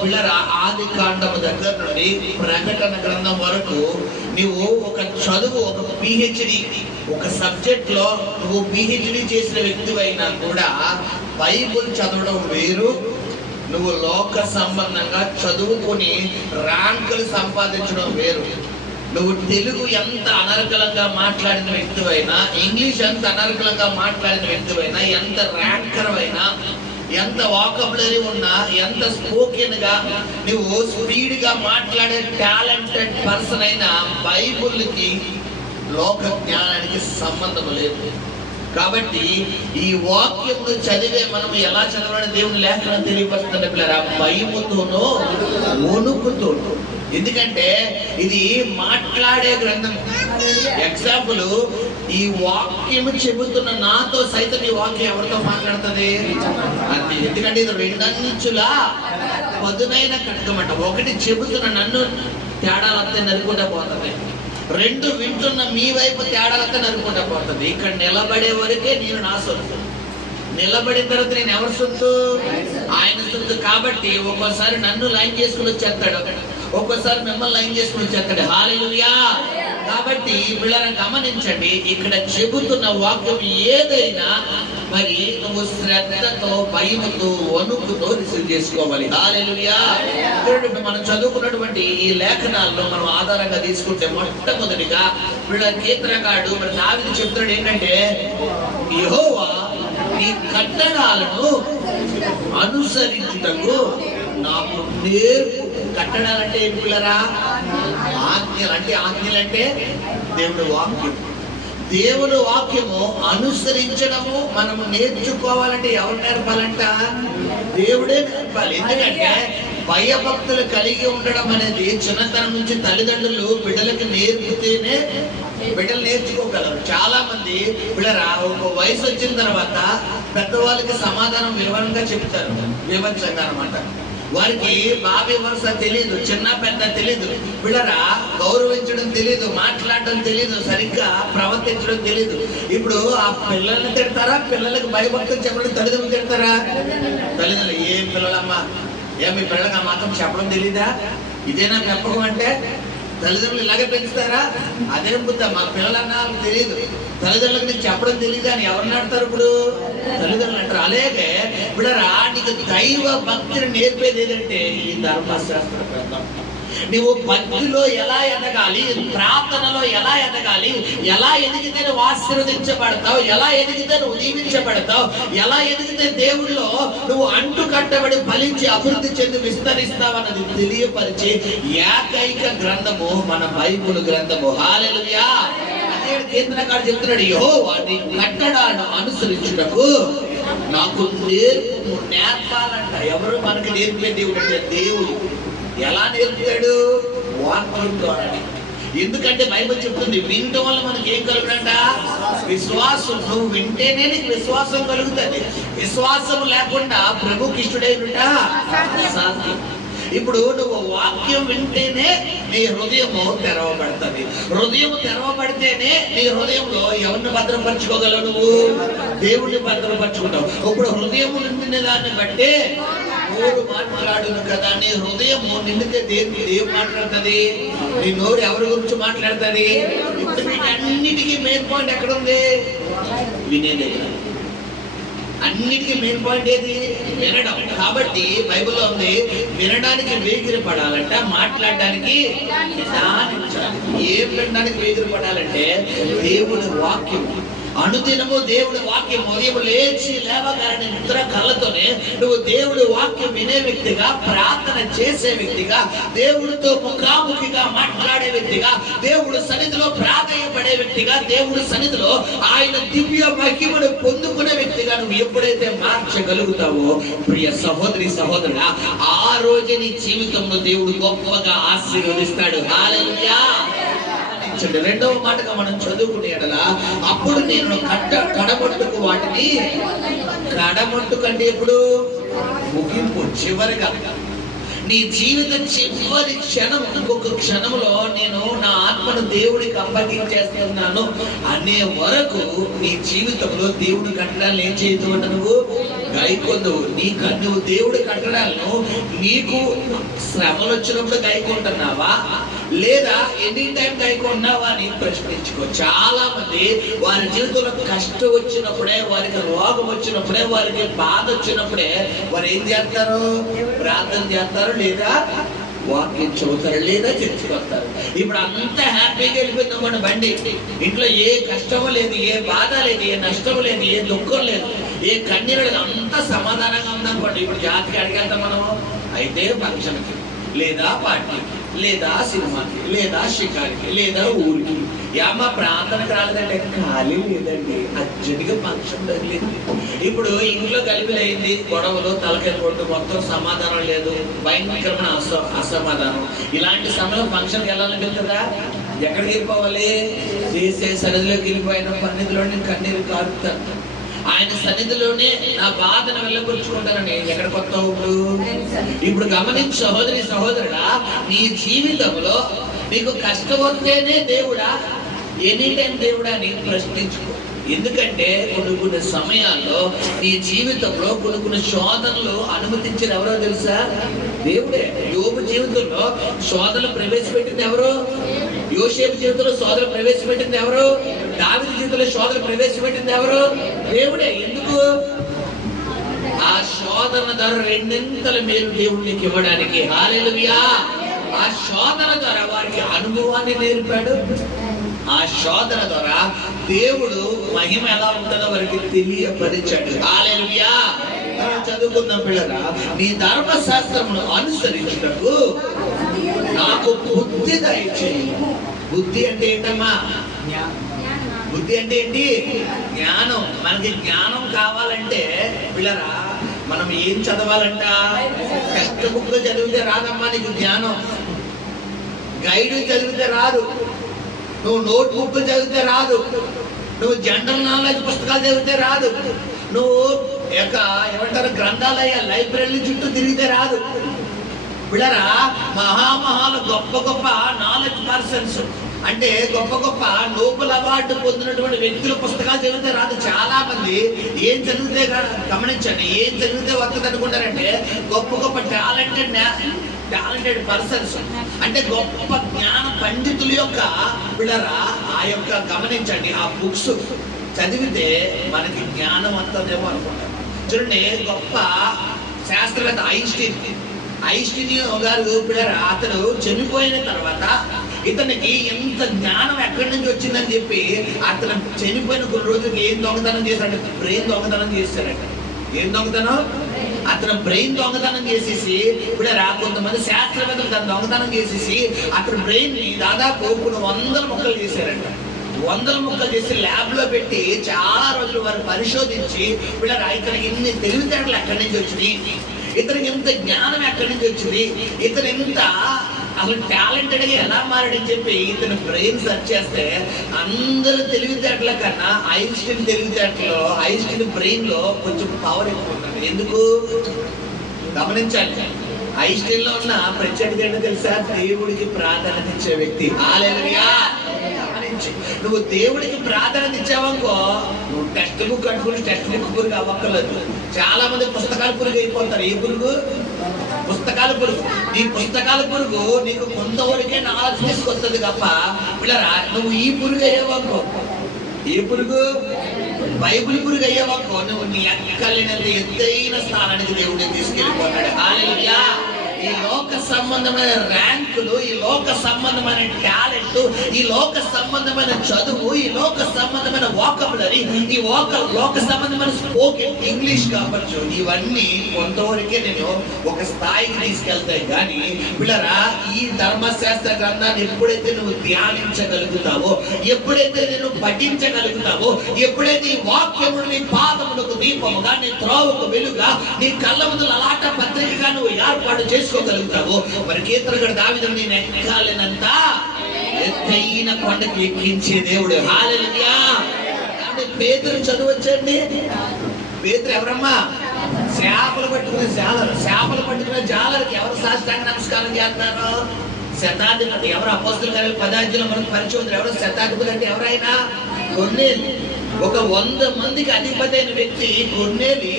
పిల్లరా ఆది కాండము దగ్గర నుండి ప్రకటన గ్రంథం వరకు నువ్వు ఒక చదువు, ఒక పిహెచ్డి, ఒక సబ్జెక్ట్ లో నువ్వు పిహెచ్డి చేసిన వ్యక్తివైనా కూడా బైబుల్ చదవడం వేరు, నువ్వు లోక సంబంధంగా చదువుకొని ర్యాంకులు సంపాదించడం వేరు. నువ్వు తెలుగు ఎంత అనర్గళంగా మాట్లాడిన వ్యక్తివైనా, ఇంగ్లీష్ ఎంత అనర్గళంగా మాట్లాడిన వ్యక్తివైనా, ఎంత ర్యాంకర్ అయినా, ఎంత వాకబులరీ ఉన్నా, ఎంత స్పోకెన్ గా నువ్వు స్పీడ్ గా మాట్లాడే టాలెంటెడ్ పర్సన్ అయినా బైబుల్కి లోక జ్ఞానానికి సంబంధం లేదు. కాబట్టి ఈ వాక్యం చదివే మనం ఎలా చదవాలని దేవుని లేఖనం తెలియపరుస్తుంది పిల్లరా, భయముతోనో వణుకుతోనో. ఎందుకంటే ఇది మాట్లాడే గ్రంథం. ఎగ్జాంపుల్, ఈ వాక్యం చెబుతున్న నాతో సైతం ఈ వాక్యం ఎవరితో మాట్లాడుతుంది అంతే. ఎందుకంటే ఇది రెండంచులా పదునైన కట్టమంట. ఒకటి చెబుతున్న నన్ను తేడాలంతా నరుకుంటా పోతుంది, రెండు వింటున్న మీ వైపు తేడాలంతా నరుకుంటా పోతుంది. ఇక్కడ నిలబడే వరకే నేను నా సొత్తు, నిలబడిన తర్వాత నేను ఎవరి సొత్తు? ఆయన సొత్తు. కాబట్టి ఒక్కోసారి నన్ను లైన్ చేసుకుని వచ్చేస్తాడు, ఒక్కోసారి మిమ్మల్ని లైన్ చేసుకుని వచ్చేస్తాడు. హల్లెలూయా. కాబట్టి పిల్లలను గమనించండి, ఇక్కడ చెబుతున్న వాక్యం ఏదైనా మరి నువ్వు శ్రద్ధతో, భయముతో, వణుకుతో రిసీవ్ చేసుకోవాలి. హల్లెలూయా. మనం చదువుకున్నటువంటి ఈ లేఖనాల్లో మనం ఆధారంగా తీసుకుంటే మొట్టమొదటిగా వీళ్ళ కీర్తనకారుడు మరి దావీదు చెప్తున్నాడు ఏంటంటే, యెహోవా నీ కట్టడాలను అనుసరించుటకు నాకు నేర్పు. కట్టడాలంటే ఏం పిల్లరా? ఆజ్ఞలు. అంటే ఆజ్ఞలంటే దేవుడి వాక్యం. దేవుని వాక్యము అనుసరించడము మనము నేర్చుకోవాలంటే ఎవరు నేర్పాలంట? దేవుడే నేర్పాలి. ఎందుకంటే భయభక్తులు కలిగి ఉండడం అనేది చిన్నతనం నుంచి తల్లిదండ్రులు బిడ్డలకు నేర్పితేనే బిడ్డలు నేర్చుకోగలరు. చాలా మంది బిడ్డరా ఒక వయసు వచ్చిన తర్వాత పెద్దవాళ్ళకి సమాధానం వివరంగా చెప్తారు, వివరంగా అన్నమాట. వారికి భావి వరుస తెలియదు, చిన్న పెద్ద తెలియదు, బిడ్డరా గౌరవించడం తెలియదు, మాట్లాడడం తెలియదు, సరిగ్గా ప్రవర్తించడం తెలియదు. ఇప్పుడు ఆ పిల్లల్ని తిడతారా? పిల్లలకు భయభక్తులు చెప్పడం తల్లిదండ్రులు తిడతారా? తల్లిదండ్రులు ఏం పిల్లలమ్మా, మీ పిల్లలకు ఆ మాత్రం చెప్పడం తెలీదా? ఇదేనా పెంపకం అంటే? తల్లిదండ్రులు ఇలాగే పెంచుతారా? అదేం బుద్ధ, మా పిల్లలన్నా తెలియదు, తల్లిదండ్రులకు నీకు చెప్పడం తెలియదు అని ఎవరిని అంటారు? ఇప్పుడు తల్లిదండ్రులు అంటారు. అలాగే ఇప్పుడు నీకు దైవ భక్తిని నేర్పేది ఏదంటే ఈ ధర్మశాస్త్ర గ్రంథం. నువ్వు భక్తిలో ఎలా ఎదగాలి, ప్రార్థనలో ఎలా ఎదగాలి, ఎలా ఎదిగితే నువ్వు ఆశీర్వదించబడతావు, ఎలా ఎదిగితే నువ్వు దీవించబడతావు, ఎలా ఎదిగితే దేవుడిలో నువ్వు అంటు కట్టబడి ఫలించి అభివృద్ధి చెంది విస్తరిస్తావు అన్నది తెలియపరిచే ఏకైక గ్రంథము మన బైబిల్ గ్రంథము. హల్లెలూయా. అదే కీర్తనకారుడు చెప్తున్నాడు, యెహోవా నీ కట్టడాలను అనుసరించుటకు నాకు నేర్పు. నేర్పాలంట. ఎవరు మనకు నేర్పే దేవుడు అంటే దేవుడు. ఎలా నేర్పుతాడు? వాక్యం ద్వారా. ఎందుకంటే బైబిల్ చెప్తుంది వినటం వల్ల మనకి ఏం కలుగునంట? విశ్వాసం. నువ్వు వింటేనే నీకు విశ్వాసం కలుగుతుంది. విశ్వాసం లేకుండా ప్రభుకి ఇష్టడైనట సాధ్యం. ఇప్పుడు నువ్వు వాక్యం వింటేనే నీ హృదయము తెరవబడుతుంది. హృదయం తెరవబడితేనే నీ హృదయంలో ఎవరిని భద్రపరచుకోగలవు? నువ్వు దేవుణ్ణి భద్రపరచుకుంటావు. ఇప్పుడు హృదయం నిండిన దాన్ని బట్టే నోరు మాట్లాడును కదా. నీ హృదయము నిండితే దేవుడు మాట్లాడుతుంది, నీ నోరు ఎవరి గురించి మాట్లాడుతుంది? ఇప్పుడు వీటన్నిటికీ మెయిన్ పాయింట్ ఎక్కడ ఉంది? వినేదే. అన్నిటికీ మెయిన్ పాయింట్ ఏది? వినడం. కాబట్టి బైబిల్లో ఉంది వినడానికి వేగిరి పడాలంట, మాట్లాడడానికి నిదానించాలి. ఏం వినడానికి వేగిరి పడాలంటే దేవుడి వాక్యం. అనుదినము దేవుడి వాక్యం. ఉదయం లేచి లేవగానే నిద్ర కళ్ళతోనే నువ్వు దేవుడి వాక్యం వినే వ్యక్తిగా, ప్రార్థన చేసే వ్యక్తిగా, దేవుడితో ముఖాముఖిగా మాట్లాడే వ్యక్తిగా, దేవుడి సన్నిధిలో ప్రాధేయపడే వ్యక్తిగా, దేవుడి సన్నిధిలో ఆయన దివ్య మహిమను పొందుకునే వ్యక్తిగా నువ్వు ఎప్పుడైతే మార్చగలుగుతావో ప్రియ సహోదరి సహోదరుడా, ఆ రోజే నీ జీవితంలో దేవుడు గొప్పగా ఆశీర్వదిస్తాడు. హల్లెలూయా. రెండవ మాటగా మనం చదువుకునే ఎడలా అప్పుడు నేను కడమట్టుకు వాటిని, కడమట్టు కంటే ఇప్పుడు ముగింపు, చివరిగా నీ జీవిత చివరి క్షణం, ఇంకొక క్షణంలో నేను నా ఆత్మను దేవుడికి అప్పగించేస్తున్నాను అనే వరకు నీ జీవితంలో దేవుడి కట్టడాలు ఏం చేయటం? నువ్వు గైకొందు. నువ్వు దేవుడి కట్టడాలను నీకు శ్రమలు వచ్చినప్పుడు గైకొంటున్నావా, లేదా ఎనీ టైం గైకొంటున్నావా అని ప్రశ్నించుకో. చాలా మంది వారి జీవితంలో కష్టం వచ్చినప్పుడే, వారికి రోగం వచ్చినప్పుడే, వారికి బాధ వచ్చినప్పుడే వారు ఏం చేస్తారు? ప్రార్థన చేస్తారు, లేదా వాక్యం చదువుతారు, లేదా చర్చకొస్తారు. ఇప్పుడు అంతా హ్యాపీగా వెళ్ళిపోయింది మన బండి. ఇంట్లో ఏ కష్టము లేదు, ఏ బాధ లేదు, ఏ నష్టము లేదు, ఏ దుఃఖం లేదు, ఏ కన్నీరు లేదు, అంతా సమాధానంగా ఉందనుకోండి. ఇప్పుడు జాతికి అడిగేద్దాం మనం. అయితే ఫంక్షన్కి, లేదా పార్టీకి, లేదా సినిమాకి, లేదా షికారికి, లేదా ఊరికి. మా ప్రాంతానికి రాలేదంటే ఖాళీ లేదండి, అర్జెంట్గా ఫంక్షన్ తగిలింది. ఇప్పుడు ఇంట్లో కలిపిలైంది, గొడవలు, తలకాయ కొట్టు, మొత్తం సమాధానం లేదు, భయంకరమైన అసమాధానం. ఇలాంటి సమయంలో ఫంక్షన్కి వెళ్ళాలని వెళ్తుందా? ఎక్కడికి వెళ్ళిపోవాలి? చేసే సన్నిధిలోకి వెళ్ళిపోయిన సన్నిధిలోనే కన్నీరు కారుతాను. ఆయన సన్నిధిలోనే నా బాధను వెళ్ళగొచ్చుకుంటానని ఎక్కడికి వస్తావు? ఇప్పుడు గమనించి సహోదరి సహోదరుడా, నీ జీవితంలో నీకు కష్టం వస్తేనే దేవుడా, ఎనీ టైం దేవుడా అని ప్రశ్నించుకో. ఎందుకంటే కొన్ని సమయాల్లో నీ జీవితంలో కొన్ని శోధనలు అనుమతించిన ఎవరో తెలుసా? దేవుడే. యోబు జీవితంలో శోధనలు ప్రవేశపెట్టింది ఎవరు? యోసేపు జీవితంలో శోధన ప్రవేశపెట్టింది ఎవరు? దావీదు జీవితంలో శోధన ప్రవేశపెట్టింది ఎవరు? దేవుడే. ఎందుకు? ఆ శోధన ద్వారా రెండింతల మేలు దేవుడు నీకు ఇవ్వడానికి. హల్లెలూయా. ఆ శోధన ద్వారా వారికి అనుభవాన్ని నేర్పాడు. ఆ శోధన ద్వారా దేవుడు మహిమ ఎలా ఉంటుందో వారికి తెలియపరిచాడు. హల్లెలూయా. చదువుకుందాం పిల్లరా. నీ ధర్మశాస్త్రమును అనుసరించుటకు నాకు బుద్ధి దయచేయి. బుద్ధి అంటే ఏంటమ్మా? బుద్ధి అంటే ఏంటి? జ్ఞానం. మనకి జ్ఞానం కావాలంటే పిల్లరా మనం ఏం చదవాలంట? టెక్స్ట్ బుక్ చదివితే రాదమ్మా నీకు జ్ఞానం. గైడ్ చదివితే రాదు, నువ్వు నోట్ బుక్ చదివితే రాదు, నువ్వు జనరల్ నాలెడ్జ్ పుస్తకాలు చదివితే రాదు, నువ్వు ఏమంటారు గ్రంథాలయ లైబ్రరీ చుట్టూ తిరిగితే రాదు. పిల్లరా మహామహాలు గొప్ప గొప్ప నాలెడ్జ్ పర్సన్స్ అంటే గొప్ప గొప్ప నోబెల్ అవార్డు పొందినటువంటి వ్యక్తుల పుస్తకాలు చదివితే రాదు. చాలా మంది ఏం చదివితే, గమనించండి, ఏం చదివితే వస్తుంది అనుకుంటారంటే గొప్ప గొప్ప టాలెంటెడ్ పర్సన్స్ అంటే గొప్ప జ్ఞాన పండితుల యొక్క పిల్లరా ఆ యొక్క గమనించండి ఆ బుక్స్ చదివితే మనకి జ్ఞానం వస్తుందేమో అనుకుంటారు. చూడండి, గొప్ప శాస్త్రవేత్త ఐన్స్టీన్ గారు పిల్లరా అతను చనిపోయిన తర్వాత ఇతనికి ఎంత జ్ఞానం ఎక్కడి నుంచి వచ్చిందని చెప్పి అతను చనిపోయిన కొన్ని రోజులకి ఏం దొంగతనం చేశాడు? బ్రెయిన్ దొంగతనం చేశాడట. ఏం దొంగతనం? అతను బ్రెయిన్ దొంగతనం చేసేసి ఇప్పుడు కొంతమంది శాస్త్రవేత్తలు దాన్ని దొంగతనం చేసేసి అతని బ్రెయిన్ ని దాదాపు కొన్ని 100 ముక్కలు చేశారంట. 100 ముక్కలు చేసి ల్యాబ్ లో పెట్టి చాలా రోజులు వారు పరిశోధించి ఇప్పుడు ఇతనికి ఇన్ని తెలివితేటలు ఎక్కడి నుంచి వచ్చినాయి, ఇతనికి ఇంత జ్ఞానం ఎక్కడి నుంచి వచ్చింది, ఇతను ఇంత అసలు టాలెంటెడ్ గా ఎలా మారాడని చెప్పి ఇతను బ్రెయిన్ సెర్చ్ చేస్తే అందరు తెలివితేటల కన్నా ఐన్స్టీన్ తెలివితేటలో ఐన్స్టీన్ బ్రెయిన్ లో కొంచెం పవర్ ఎక్కువ ఉంటుంది. ఎందుకు? గమనించాలి. ఐన్స్టీన్ లో ఉన్న ప్రత్యేకత ఏంటో తెలుసా? దేవుడికి ప్రాధాన్యత ఇచ్చే వ్యక్తి. హల్లెలూయా. నువ్వు దేవుడికి ప్రాధాన్యత ఇచ్చావనుకో నువ్వు టెక్స్ట్ బుక్ కట్టుకుని టెక్స్ట్ బుక్ పురుగు అవ్వక్కర్లేదు. చాలా మంది పుస్తకాల పురుగు అయిపోతారు. ఏ పురుగు? పుస్తకాల పురుగు. నీ పుస్తకాల పురుగు నీకు కొంతవరకే నాలెడ్జ్ తీసుకొస్తుంది తప్ప పిల్లరా నువ్వు ఈ పురుగు అయ్యేవనుకో, ఏ పురుగు? బైబిల్ పురుగు అయ్యేవనుకో నువ్వు నీ ఎక్కలేనంత ఎత్తైన స్థానానికి దేవుడిని తీసుకెళ్ళిపోతాడు. హల్లెలూయా. ఈ లోక సంబంధమైన ర్యాంకులు, ఈ లోక సంబంధమైన టాలెంట్, ఈ లోక సంబంధమైన చదువు, ఈ లోక సంబంధమైన వాకబులరీ, ఈ లోక సంబంధమైన స్పోకెన్ ఇంగ్లీష్ కావచ్చు, ఇవన్నీ కొంతవరకే నేను ఒక స్థాయికి తీసుకెళ్తాయి. కానీ పిల్లరా ఈ ధర్మశాస్త్ర గ్రంథాన్ని ఎప్పుడైతే నువ్వు ధ్యానించగలుగుతావో, ఎప్పుడైతే నేను పఠించగలుగుతావో, ఎప్పుడైతే ఈ వాక్యములు నీ పాదములకు దీపముగా, నీ త్రోవకు వెలుగా, నీ కళ్ళ ముందు అలాట పత్రికగా నువ్వు ఏర్పాటు చేసుకోగలుగుతావో మరి కీర్తనకారుడు దావీదు నేను ఎక్కాలనంత ఎత్తైన కొండకి ఎక్కించే దేవుడు. హల్లెలూయా. పేతురు చదవచ్చండి. పేతురు ఎవరమ్మా? చేపలు పట్టుకునే జాలరు. చేపలు పట్టుకునే జాలరికి ఎవరు సాష్టాంగ నమస్కారం చేస్తున్నారు? శతాధిపతి. ఎవరు? అపోస్తలుల కార్యాలు 10వ అధ్యాయంలో మనకు పరిచయం ఉంది. ఎవరు శతాధిపతి అంటే? ఎవరైనా కొన్ని ఒక 100 మందికి అధిపతి అయిన వ్యక్తి కొన్నేలి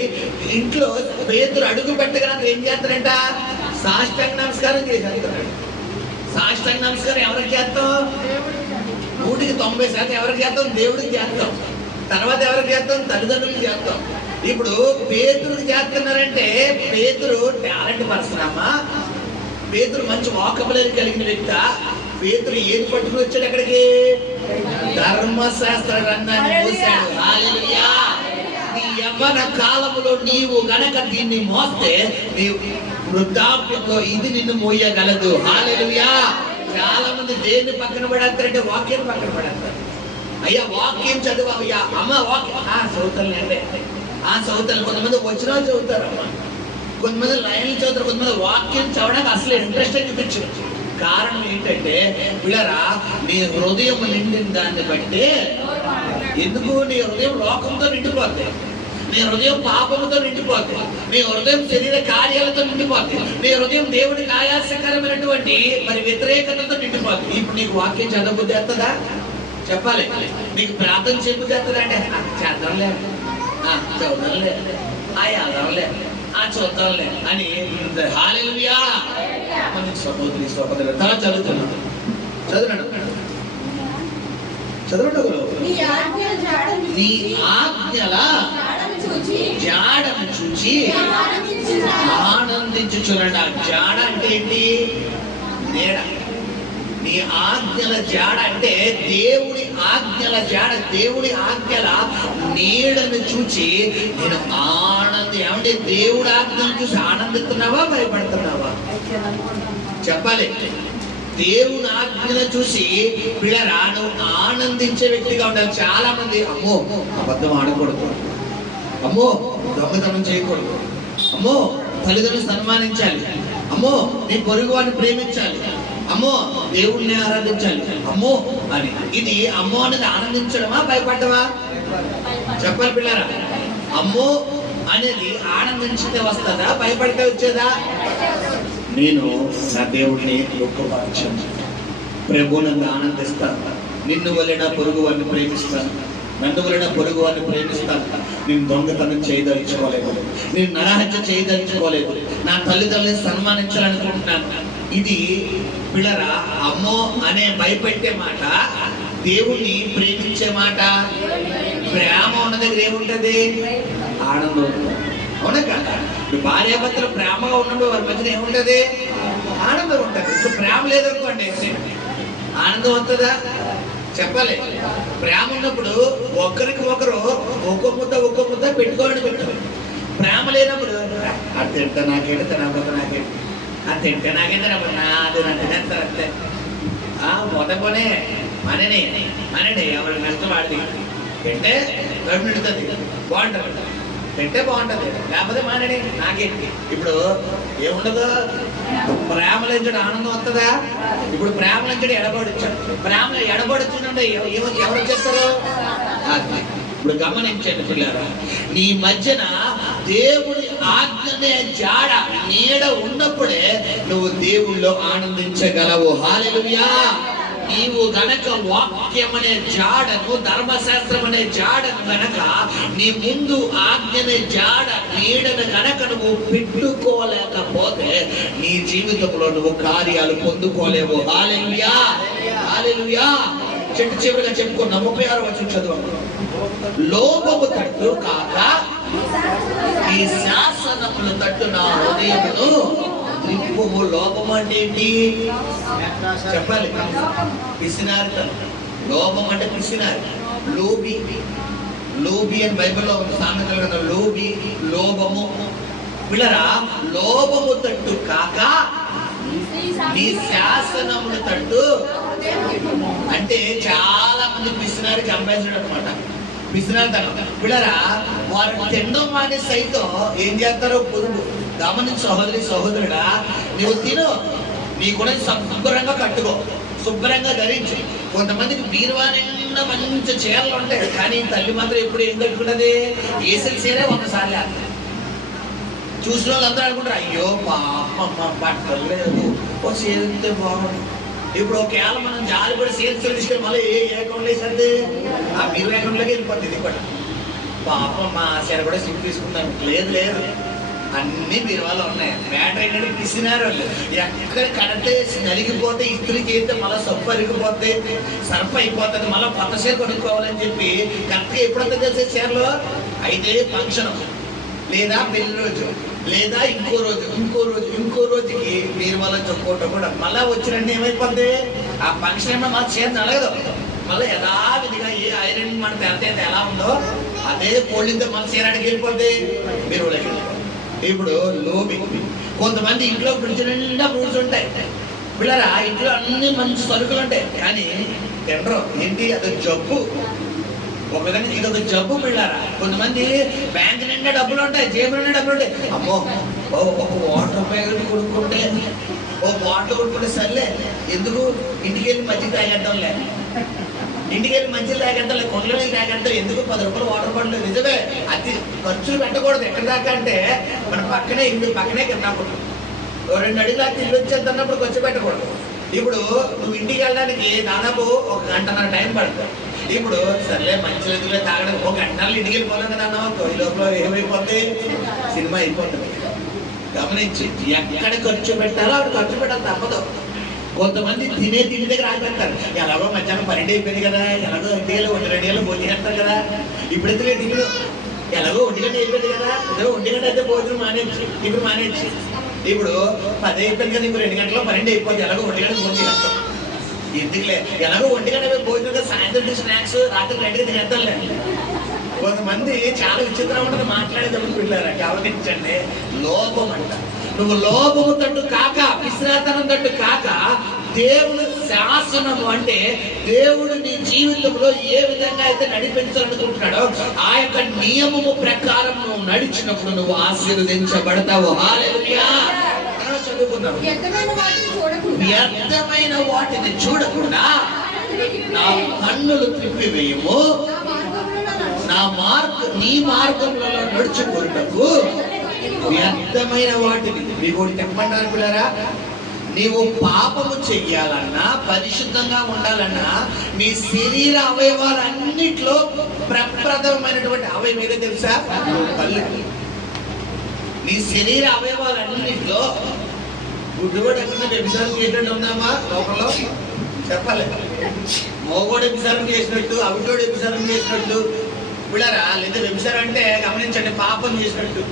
ఇంట్లో పేతురు అడుగు పెట్టగానే ఏం చేస్తాడంట? సాష్టాంగ నమస్కారం చేసేస్తున్నాడు. సాష్టాంగ నమస్కారం ఎవరికి చేస్తాం? 190% ఎవరికి చేస్తాం? దేవుడికి చేస్తాం. తర్వాత ఎవరికి చేస్తాం? తల్లిదండ్రులకి చేస్తాం. ఇప్పుడు పేతురుకి చేస్తున్నారంటే పేతురు టాలెంట్ పర్సన్ అమ్మా. పేతురు మంచి వాకబులరీ కలిగిన వ్యక్తి. పేతురు ఏది పట్టుకుని వచ్చాడు అక్కడికి? ధర్మశాస్త్ర గ్రంథాన్ని మోసాడు. హల్లెలూయా. నీ యవ్వన కాలములో నీవు గనక దీన్ని మోస్తే నీ వృద్ధాప్యంలో ఇది నిన్ను మోయగలదు. హల్లెలూయా. చాలా మంది దేన్ని పక్కన పడేస్తారంటే వాక్యం పక్కన పడేస్తారు. అయ్యా వాక్యం చదివా అమ్మ, వాక్యం చదువుతాను అంటే చదువుతాను. కొంతమంది వచ్చినా చదువుతారు అమ్మ, కొంతమంది లైన్లు చదువుతారు, కొంతమంది వాక్యం చదవడానికి అసలు ఇంట్రెస్ట్ చూపించు. కారణం ఏంటంటే పిల్లరా, నీ హృదయం నిండిన దాన్ని బట్టి. ఎందుకు? నీ హృదయం లోకంతో నిండిపోద్ది, నీ హృదయం పాపముతో నిండిపోద్ది, నీ హృదయం శరీర కార్యాలతో నిండిపోద్ది, నీ హృదయం దేవుడికి ఆయాసకరమైనటువంటి వ్యతిరేకతతో నిండిపోద్ది. ఇప్పుడు నీకు వాక్యం చదవబుద్ధి వస్తుందా? చెప్పాలి. నీకు ప్రార్థన చేయబుద్ధి వస్తుందా అంటే చేద్దాంలే, చదువుదాంలే, చదవలే, చూద్దాంలే అని. హల్లెలూయా. సహోదరి సహోదరులు చదువుతున్నాడు, నీ ఆజ్ఞల జాడను చూచి ఆనందించుచున్నాడు. ఆ జాడ అంటే ఏంటి? నీడ. నీ ఆజ్ఞల జాడ అంటే దేవుడి ఆజ్ఞల జాడ, దేవుడి ఆజ్ఞల నీడను చూచి నేను ఏమంటే దేవుడి ఆజ్ఞను చూసి ఆనందిస్తున్నావా, భయపడుతున్నావా? చెప్పాలి. దేవుని ఆజ్ఞను చూసి పిల్లరా నువ్వు ఆనందించే వ్యక్తిగా ఉండాలి. చాలా మంది అమ్మో అబద్ధం ఆడకూడదు, అమ్మో దొంగతనం చేయకూడదు, అమ్మో తల్లిదండ్రులు సన్మానించాలి, అమ్మో నీ పొరుగు వాడిని ప్రేమించాలి, అమ్మో దేవుణ్ణి ఆరాధించాలి, అమ్మో అని. ఇది అమ్మో అనేది ఆనందించడమా, భయపడ్డవా? చెప్పాలి పిల్లరా. అమ్మో అనేది ఆనందించితే వస్తుందా, భయపడితే వచ్చేదా? నేను నా దేవుడిని గొప్పపరచాను, ప్రభువునందు ఆనందిస్తాను, నిన్ను వలె నా పొరుగు వారిని ప్రేమిస్తాను, నన్ను వలె నా పొరుగు వారిని ప్రేమిస్తాను. నేను దొంగతనం చేయదలుచుకోలేదు, నేను నరహత్య చేయదలుచుకోలేదు, నా తల్లిదండ్రులను సన్మానించాలనుకుంటున్నాను. ఇది పిల్లరా అమ్మో అనే భయపెట్టే మాట, దేవుణ్ణి ప్రేమించే మాట. ప్రేమ ఉన్న దగ్గర ఏముంటది? ఆనందం ఉంటుంది. అవునా కదా? ఇప్పుడు భార్యాభర్తలు ప్రేమగా ఉన్నప్పుడు వారి మధ్యన ఏముంటది? ఆనందం ఉంటుంది. ఇప్పుడు ప్రేమ లేదనుకోండి ఆనందం వస్తుందా? చెప్పాలి. ప్రేమ ఉన్నప్పుడు ఒకరికి ఒకరు ఒక్క ముద్ద పెట్టుకోవాలని పెట్టారు. ప్రేమ లేనప్పుడు అది తింటా నాకేంటి, తినకపోతే నాకేంటి, అది తింటే నాకేంటి, అది నా తినేస్తారు అంతే. మొదపనే మనని ఎవరికి నష్టం వాడిది. తింటే కడుపు నిండుతుంది, బాగుంటుంది, తింటే బాగుంటుంది, లేకపోతే మానని నాకేంటి. ఇప్పుడు ఏముండదు? ప్రేమలించడం ఆనందం వస్తుందా? ఇప్పుడు ప్రేమలించడం ఎడబడిచ్చాడు. ప్రేమలో ఎడబడుతుందంటే ఎవరు చెప్తారు? ఇప్పుడు గమనించండి పిల్లరా, నీ మధ్యన దేవుడి ఆజ్ఞనే జాడ నీడ ఉన్నప్పుడే నువ్వు దేవుళ్ళో ఆనందించగలవు. హల్లెలూయా. నీవు గనక వాక్యం అనే జాడను, ధర్మశాస్త్రం అనే జాడను గనక నీ ముందు ఆజ్ఞనే జాడ నీడను గనక నువ్వు పెట్టుకోలేకపోతే నీ జీవితంలో నువ్వు కార్యాలు పొందుకోలేవు. హల్లెలూయా, హల్లెలూయా. చెట్టు చివరిగా చెప్పుకున్న 36వ వచనం చదవండి. లోభము తట్టు కాక ఈ శాసనములు తట్టు నా హృదయమును త్రిప్పుము. లోపం అంటే ఏంటి? చెప్పాలి. పిసినారితనం. లోపం అంటే పిసినారి, లోబి అని బైబిల్లో ఉంది. సామెతల గ్రంథం లోబి, లోభము. పిల్లరా లోభము తట్టు కాక నీ శాసనములు తట్టు అంటే చాలా మంది పిసినారికి అంబాసిడర్ అనమాట. పిసినారితనం. పిల్లరా వారు తినడం మానే సైతం ఏం చేస్తారో పురుగు. గమనించి సహోదరుడా, నువ్వు తిను, నీ కూడా శుభ్రంగా కట్టుకో, శుభ్రంగా ధరించు. కొంతమందికి బీరువా నిండా మంచి చీరలు ఉంటాయి, కానీ తల్లి మాత్రం ఎప్పుడు ఏం కట్టుకున్నది? ఏసీ చీరే 100 సార్లు. చూసిన వాళ్ళందరూ అనుకుంటారు, అయ్యో పాపమ్మ బట్టలు లేదు, ఓ చీర బాగుంది, ఇప్పుడు ఒకవేళ మనం జాలిపడి సేల్స్ తీసుకెళ్ళి మళ్ళీ ఏ అకౌంట్ వేసేది ఆ మీరు అకౌంట్లోకి వెళ్ళిపోతుంది. ఇది కూడా పాపం మా ఆశయాలు కూడా సిమ్ తీసుకుందాం. లేదు లేదు, అన్ని మీరు వల్ల ఉన్నాయి. మ్యాటర్ ఏంటంటే పిసినారు వాళ్ళు. ఎక్కడ కడితే నలిగిపోతే, ఇస్త్రీ చేస్తే మళ్ళీ సబ్బు అరిగిపోతే, సర్ఫ్ అయిపోతుంది, మళ్ళీ కొత్త చీర కొనుక్కోవాలని చెప్పి కరెక్ట్గా ఎప్పుడంతా తెలిసే చీరలో అయితే ఫంక్షన్ లేదా పెళ్లి రోజు లేదా ఇంకో రోజుకి మీరు వల్ల చెప్పుకోవటం కూడా మళ్ళీ వచ్చినట్టు ఏమైపోద్ది, ఆ ఫంక్షన్ ఏమో మళ్ళీ చీర నలగదు. మళ్ళీ యథావిధిగా ఏ ఐరన్ మన పెడితే ఎలా ఉందో అదే పోలిందో మన చీరాడికి వెళ్ళిపోద్ది, మీరు వెళ్ళిపోద్ది. ఇప్పుడు లోబి కొంతమంది ఇంట్లో ఫ్రిడ్జ్ నిండా ఫ్రూట్స్ ఉంటాయి పిల్లరా, ఇంట్లో అన్ని మంచి సరుకులు ఉంటాయి, కానీ తినరు. ఏంటి అదొక జబ్బు, ఒక విధంగా ఇదొక జబ్బు పిల్లరా. కొంతమంది బ్యాంక్ నిండా డబ్బులు ఉంటాయి, జేబు నిండా డబ్బులు ఉంటాయి. అమ్మో ఒక వాటర్ ప్యాకెట్ కొనుక్కుంటే, ఓ బాటిల్ కొనుక్కుంటే సర్లే, ఎందుకు ఇంటికి వెళ్ళి మజ్జిగ తాగేద్దాంలే, ఇంటికి వెళ్ళి మంచిగా తాగేద్దాంలే, కొండలకి తాగేద్దాం, ఎందుకు 10 రూపాయలు వాటర్ బాటిల్. నిజమే, అది ఖర్చులు పెట్టకూడదు. ఎక్కడ దాకా అంటే మన పక్కనే పక్కనే కిందప్పుడు 2 అడుగులు అది ఇల్లు వచ్చేద్దన్నప్పుడు ఖర్చు పెట్టకూడదు. ఇప్పుడు నువ్వు ఇంటికి వెళ్ళడానికి దాదాపు 1 గంటన్నర టైం పడుతుంది. ఇప్పుడు సర్లే మంచి రోజులే తాగడం 1 గంటలో ఇంటికి వెళ్ళిపోతాం కదా అన్నావు, ఈ లోపల ఏమైపోతే సినిమా అయిపోతుంది. గమనించి ఎక్కడ ఖర్చు పెట్టాలో అక్కడ ఖర్చు పెట్టాలి, తప్పదు. కొంతమంది తినే తిండి దగ్గర ఆగిపెడతారు. ఎలాగో మధ్యాహ్నం 12 అయిపోయింది కదా, ఎలాగో 1 గంటలు భోజనం చేస్తారు కదా, ఇప్పుడు ఎందుకు టిఫిన్ ఎలాగో 1 గంట అయిపోయింది కదా, ఏదో 1 గంట అయితే భోజనం మానేచ్చు, ఇప్పుడు మానేచ్చు. ఇప్పుడు 10 అయిపోయింది కదా, ఇప్పుడు 2 గంటలో 12 అయిపోతుంది, ఎలాగో 1 గంట భోజనం చేస్తాం. ఎందుకులే, ఎలాగో 1 గంట భోజనం కదా, సాయంత్రం స్నాక్స్ రాత్రి 2 తినేద్దాంలే. కొంతమంది చాలా విచిత్రంగా ఉంటుంది మాట్లాడేటప్పుడు పిల్లలు. గమనించండి, లోపం అంట. నువ్వు లోపము తట్టు కాక, విశ్రాంతనం తట్టు కాక, దేవుడు శాసనము అంటే దేవుడు నీ జీవితంలో ఏ విధంగా అయితే నడిపించాలనుకుంటున్నాడో ఆ యొక్క నియమము ప్రకారం నువ్వు నడిచినప్పుడు నువ్వు ఆశీర్వదించబడతావు. హల్లెలూయా. చదువుకుందాం. వ్యర్థమైన వాటిని చూడకుండా నా కన్నులు త్రిప్పివేయము, నీ మార్గంలో నడుచుకున్నకు. వ్యర్థమైన వాటిని మీకు చెప్పమంటారు పిల్లరా, నీవు పాపము చెయ్యాలన్నా, పరిశుద్ధంగా ఉండాలన్నా, నీ శరీర అవయవాలన్నిట్లో ప్రప్రథమైనటువంటి అవయవం ఏదో తెలుసా? కళ్ళు. నీ శరీర అవయవాలన్నిట్లో గుడ్డుగోడు ఎక్కడ వ్యభిచారం చేసినట్టు ఉందామా లోకంలో? చెప్పాలి. మోగోడు వ్యభిచారం చేసినట్టు, అవిటోడు వ్యభిచారం చేసినట్టు పిల్లరా. లేదా వ్యభిచారం అంటే గమనించండి, పాపం చేసినట్టు.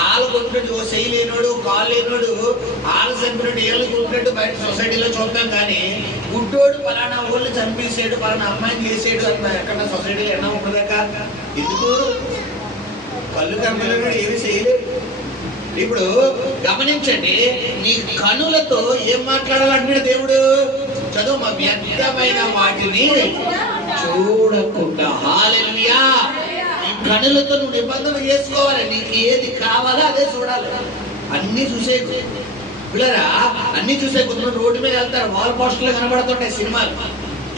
ఆలు కొట్టినట్టు, ఓ చెయ్యి లేనోడు, కాలు లేనోడు, ఆలు చంపినట్టు, ఏళ్ళు కొట్టినట్టు బయట సొసైటీలో చూద్దాం. కానీ గుడ్డోడు పలానా ఊళ్ళు చంపేసాడు, పలానా అమ్మాయిని చేసాడు అని ఎక్కడ సొసైటీలో ఎన్నో ఉండదాకా. ఎందుకు? కళ్ళు కనపడలేడు, ఏమి చేయలేడు. ఇప్పుడు గమనించండి, నీ కనులతో ఏం మాట్లాడాలంటున్నాడు దేవుడు? చదువు, మా వ్యర్థమైన వాటిని చూడకుండా. హల్లెలూయా. ఈ కనులతో నువ్వు నిబంధన చేసుకోవాలి. నీకు ఏది కావాలో అదే చూడాలి. అన్ని చూసే పిల్లరా, అన్ని చూసే. కొంతమంది రోడ్డు మీద వెళ్తారు, వాల్ పోస్టర్లు కనబడుతుంటాయి సినిమాలు.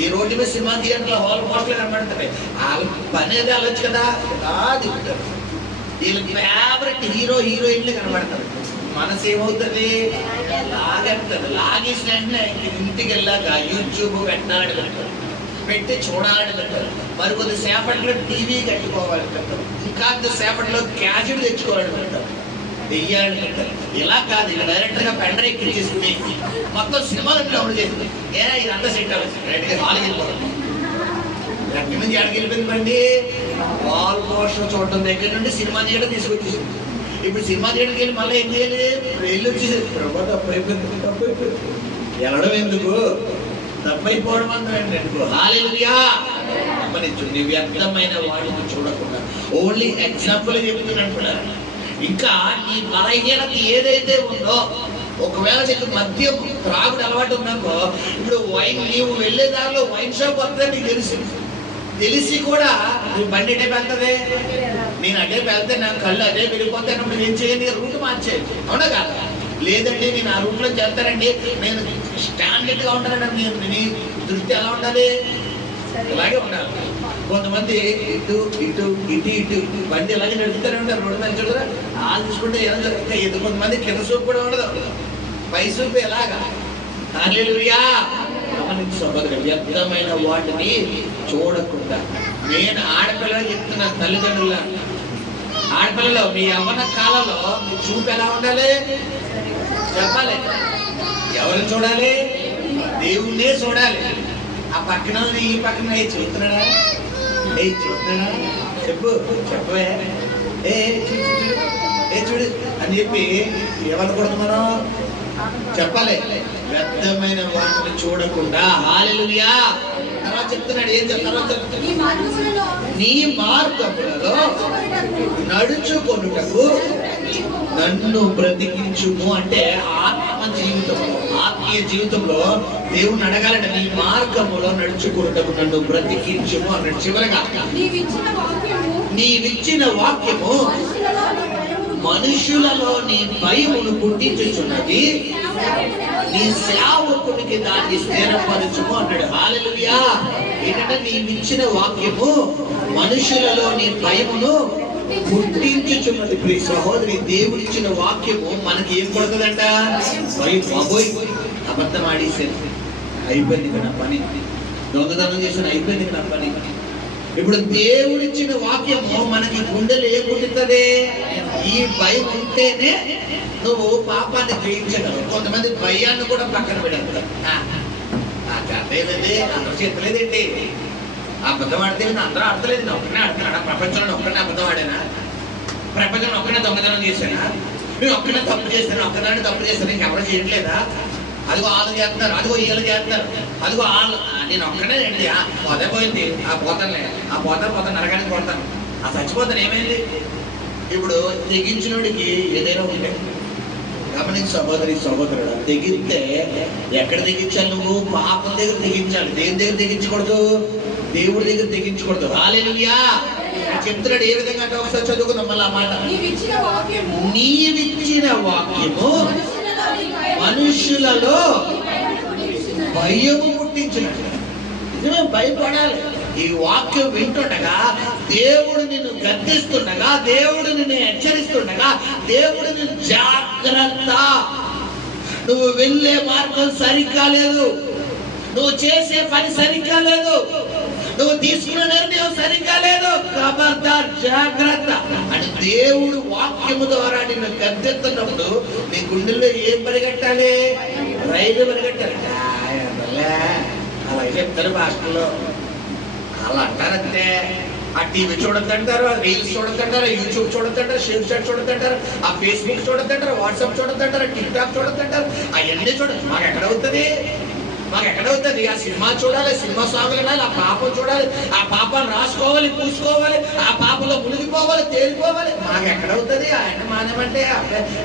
ఈ రోడ్డు మీద సినిమా థియేటర్లో వాల్ పోస్టర్లు కనబడుతుంటాయి. వాళ్ళ పని ఏదో వెళ్ళొచ్చు కదా, దిగుతారు. వీళ్ళకి ఫేవరెట్ హీరో హీరోయిన్లు కనబడతారు. మనసు ఏమవుతుంది? లాగేస్తుంది. లాగేసిన వెంటనే ఇంటికి వెళ్ళాక యూట్యూబ్ పెట్టాలని పెడతారు, పెట్టి చూడాలని పెట్టారు. మరి కొద్ది సేపట్లో టీవీ కట్టుకోవాలని పెట్టారు, ఇంకా సేపట్లో క్యాసెట్ తెచ్చుకోవాలని పెట్టారు, వెయ్యాలని పెట్టారు. ఇలా కాదు, ఇలా డైరెక్ట్గా పెన్ డ్రైవ్ ఇచ్చేసింది, మొత్తం సినిమాలు డౌన్లోడ్ చేసింది. ఇదంతా సెట్ అవ్వచ్చు, డైరెక్ట్గా హాల్కి వెళ్ళిపోతుంది. ఎక్కడి నుంచి ఎక్కడికి వెళ్ళిపోయిందండి? వాల్ పోస్టర్ చూడటం దగ్గర నుండి సినిమా థియేటర్ తీసుకొచ్చేసింది. ఇప్పుడు సినిమా థియేటర్కి వెళ్ళి మళ్ళీ ఏం చేయాలి? వెళ్ళి వచ్చేసేది. తప్పు అయిపోయింది. వెళ్ళడం ఎందుకు? తప్పైపోవడం అంటారండి. హల్లెలూయా. గమనించు, నీ వ్యర్థమైన వాటిని చూడకుండా. ఓన్లీ ఎగ్జాంపుల్ చెప్తున్నాను కూడా. ఇంకా నీ బలహీనత ఏదైతే ఉందో, ఒకవేళ నీకు మద్యం త్రాగుడు అలవాటు ఉందనుకో, ఇప్పుడు నీవు వెళ్ళే దారిలో వైన్ షాప్ వస్తే నీకు తెలిసి కూడా నువ్వు బండి ఎటే వెళ్తుంది. నేను అదే వెళ్తే నా కళ్ళు అదే వెళ్ళిపోతే నువ్వు ఏం చేయండి? రూట్ మార్చేది, అవునా కాదు? లేదండి నేను ఆ రూట్లో చేస్తానండి, నేను స్టాండర్డ్గా ఉంటానండి. నీ దృష్టి ఎలా ఉండాలి? ఇలాగే ఉండాలి. కొంతమంది ఇటు ఇటు ఇటు ఇటు బండి ఇలాగే నడుపుతూనే ఉంటారు రోడ్డు మీద. చూడరా, వాళ్ళు చూసుకుంటే ఎలా జరుగుతాయి. కొంతమంది కింద సూపు కూడా ఉండదు, పై సూపు ఎలాగా. హల్లెలూయా. గమనించు సహోదరు, వ్యర్థమైన వాటిని చూడకుండా. నేను ఆడపిల్లలు చెప్తున్నాను, తల్లిదండ్రుల ఆడపిల్లలు మీ యవ్వన కాలంలో మీ చూపు ఎలా ఉండాలి చెప్పాలి. ఎవరు చూడాలి? దేవుణ్ణే చూడాలి. ఆ పక్కన ఈ పక్కన చూస్తున్నాడా, చూస్తున్నాడా, చెప్పవే, చూడు అని చెప్పి ఎవరు కొడుతున్నారో చెప్పాలి. వ్యర్థమైన వాటిని చూడకుండా. హల్లెలూయా. తర్వాత చెప్తున్నాడు, ఏం చెప్తారో, నీ మార్గములలో నడుచుకొనుటకు నన్ను బ్రతికించుము. అంటే ఆత్మీయ జీవితంలో దేవుణ్ణి అడగాలంటే నీ మార్గములో నడుచుకున్నటకు నన్ను బ్రతికించుము అన్నాడు. చివరగా నీవిచ్చిన వాక్యము మనుషులలో నీ భయమును పుట్టించుచున్నది, నీ సేవకునికి దాన్ని స్థిరపరచుము అన్నాడు. హల్లెలూయా. ఏంటంటే నీవిచ్చిన వాక్యము మనుషులలో నీ భయమును పుట్టించుచున్నది. ప్రియ సహోదరి, దేవుడిచ్చిన వాక్యము మనకి ఏం కొడుతుందంట? బాబోయ్, అబద్ధం ఆడేసాను, అయిపోయింది నా పని, దొంగతనం చేసిన అయిపోయింది నా పని. ఇప్పుడు దేవుడిచ్చిన వాక్యము మనకి గుండెలు ఏం పుట్టుతుంది? ఈ భయం ఉంటేనే నువ్వు పాపాన్ని జయించగలవు. కొంతమంది భయాన్ని కూడా పక్కన పెడతారు. అదేలేదే, అందరూ చెప్పలేదేంటి, అబద్ధం ఆడితే అందరూ ఆడతలేదు, నేను ఒక్కనే ఆడుతున్నాడా? ప్రపంచంలో ఒక్కనే అబద్ధం ఆడానా? ప్రపంచంలో ఒక్కనే దొంగతనం చేశానా? నేను ఒక్కనే తప్పు చేశాను, ఒక్కదాన్ని తప్పు చేశాను, ఇంకెవరో చేయట్లేదా? అదిగో వాళ్ళు చేస్తున్నారు, అదిగో వీళ్ళు చేస్తున్నారు, అదిగో వాళ్ళు, నేను ఒక్కనే ఏంటి పోతే పోయింది, ఆ పోతానులే, ఆ పోతాను నరకానికి పోతాను, ఆ చచ్చిపోతాను, ఏమైంది? ఇప్పుడు తెగించినోడికి ఏదైనా ఉంటే గమనించి సహోదరి సహోదరుడు, తెగిస్తే ఎక్కడ తెగించాలి? నువ్వు పాపం దగ్గర తెగించాలి. దేని దగ్గర తెగించకూడదు? దేవుడి దగ్గర తెగించకూడదు. హల్లెలూయా. చెప్తున్నాడు ఏ విధంగా అంటే ఒకసారి చదువుకుందాం మళ్ళీ ఆ మాట. నీవిచ్చిన వాక్యము మనుషులలో భయము పుట్టించినట్టు. నిజమే, భయపడాలి. ఈ వాక్యం వింటుండగా, దేవుడు నిన్ను గద్దిస్తుండగా, దేవుడు నిన్ను హెచ్చరిస్తుండగా, దేవుడు నిన్ను జాగ్రత్త, నువ్వు వెళ్ళే మార్గం సరిగ్గా లేదు, నువ్వు చేసే పని సరిగ్గా లేదు, నువ్వు తీసుకున్న నిర్ణయం సరిగ్గా లేదు, ఖబర్దార్, జాగ్రత్త అని దేవుడు వాక్యము ద్వారా నిన్ను గద్దెత్తున్నప్పుడు నీ గుండెల్లో ఏం పరిగెట్టాలి? రైలు పరిగెట్టాలి. అలా చెప్తారు భాషలో, అలా అంటారంతే. ఆ టీవీ చూడొద్దంటారు, రీల్స్ చూడొద్దంటారు, యూట్యూబ్ చూడొద్దంటారు, షేర్ చాట్ చూడొద్దంటారు, ఆ ఫేస్బుక్ చూడొద్దంటారు, వాట్సాప్ చూడొద్దంటారు, టిక్ టాక్ చూడొద్దంటారు. అవన్నీ చూడొచ్చు. మాకు ఎక్కడవుతుంది? ఆ సినిమా చూడాలి, సినిమా సాంగ్లు వినాలి, ఆ పాపం చూడాలి, ఆ పాపాన్ని రాసుకోవాలి, పూసుకోవాలి, ఆ పాపంలో మునిగిపోవాలి, తేలిపోవాలి. మాకు ఎక్కడవుతుంది? ఆయన మానేమంటే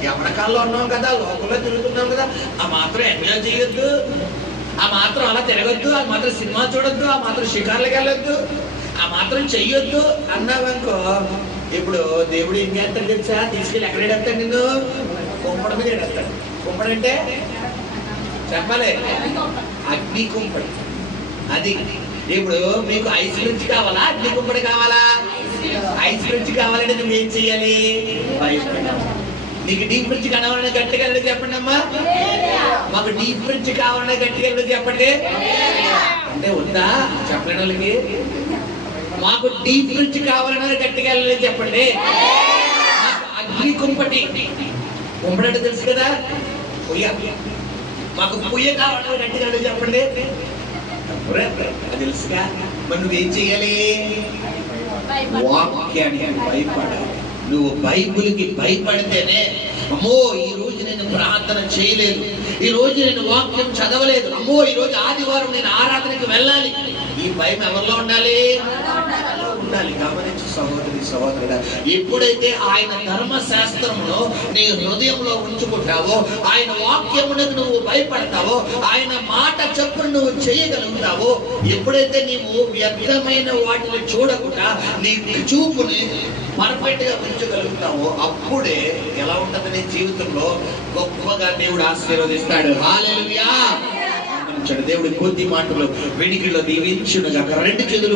ఎవరి కాల్లో ఉన్నాం కదా, లోకంలో తిరుగుతున్నాం కదా, ఆ మాత్రం ఎంజాయ్ చేయొద్దు, ఆ మాత్రం అలా తిరగొద్దు, ఆ మాత్రం సినిమా చూడొద్దు, ఆ మాత్రం షికార్లకు వెళ్ళొద్దు, ఆ మాత్రం చెయ్యొద్దు అన్నావనుకో, ఇప్పుడు దేవుడు ఏం చేస్తాడు తెలుసా? తీసుకెళ్ళి ఎక్కడ ఎడతాడు? నిన్ను కుంపడ మీద ఎడతాడు. కుంపడంటే చెప్పాలి, అగ్ని కుంపడి. అది ఇప్పుడు మీకు ఐస్ ఫ్రిడ్జ్ కావాలా, అగ్ని కుంపడి కావాలా? ఐస్ ఫ్రిడ్జ్ కావాలంటే నువ్వేం చెయ్యాలి? నీకు డీప్ ఫ్రిడ్జ్ కావాలని గట్టిగా చెప్పండి అమ్మా. మాకు డీప్ ఫ్రిడ్జ్ కావాలని గట్టిగా చెప్పండి అంటే ఉందా? చెప్పలేని వాళ్ళకి మాకు డీప్ ఫ్రిడ్జ్ కావాలని గట్టిగా చెప్పండి. అగ్ని కుంపటి, కుంపడి అంటే తెలుసు కదా, పొయ్య. మాకు పొయ్య కావాలని గట్టిగా చెప్పండి, తెలుసుగా. మరి నువ్వేం చెయ్యాలి? వాక్యానికి భయపడాలి. నువ్వు బైబిల్కి భయపడితేనే, అమ్మో ఈ రోజు నేను ప్రార్థన చేయలేదు, ఈ రోజు నేను వాక్యం చదవలేదు, అమ్మో ఈ రోజు ఆదివారం నేను ఆరాధనకి వెళ్ళాలి, ఈ భయం ఎవరిలో ఉండాలి? ఉండాలి. గమనించు సహోదరి సహోదరుడా, ఎప్పుడైతే ఆయన ధర్మశాస్త్రంలో నీ హృదయంలో ఉంచుకుంటావో, ఆయన వాక్యమునకు నువ్వు భయపడతావో, ఆయన మాట చొప్పున నువ్వు చేయగలుగుతావో, ఎప్పుడైతే నీవు వ్యర్థమైన వాటిని చూడకుండా నీ చూపుని పర్ఫెక్ట్ గా పెంచగలుగుతావో, అప్పుడే ఎలా ఉంటుంది నీ జీవితంలో? గొప్పగా దేవుడు ఆశీర్వదిస్తాడు. హల్లెలూయా. దేవుడి కొద్ది మాటలు వెనికిలో దీవించునుగాక. రెండు చేతులు